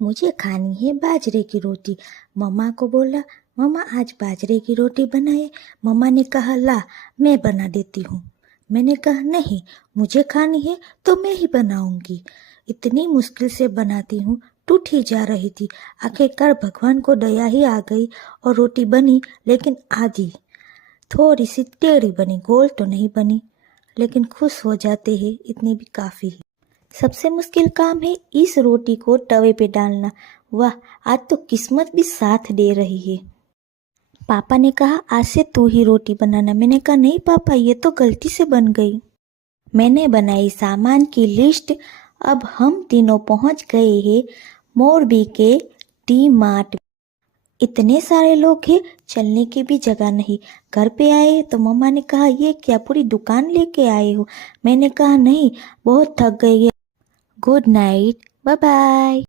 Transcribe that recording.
मुझे खानी है बाजरे की रोटी। मम्मा को बोला, मम्मा आज बाजरे की रोटी बनाए। मम्मा ने कहा, ला मैं बना देती हूँ। मैंने कहा, नहीं, मुझे खानी है तो मैं ही बनाऊंगी। इतनी मुश्किल से बनाती हूँ, टूट ही जा रही थी। आखिरकार भगवान को दया ही आ गई और रोटी बनी, लेकिन आधी, थोड़ी सी टेढ़ी बनी, गोल तो नहीं बनी, लेकिन खुश हो जाते हैं, इतनी भी काफ़ी है। सबसे मुश्किल काम है इस रोटी को तवे पे डालना। वाह, आज तो किस्मत भी साथ दे रही है। पापा ने कहा, आज से तू ही रोटी बनाना। मैंने कहा, नहीं पापा, ये तो गलती से बन गई। मैंने बनाई सामान की लिस्ट। अब हम तीनों पहुंच गए हैं मोरबी के डी मार्ट। इतने सारे लोग हैं, चलने की भी जगह नहीं। घर पे आए तो मम्मा ने कहा, ये क्या पूरी दुकान लेके आए हो? मैंने कहा, नहीं, बहुत थक गई है। Good night, bye bye.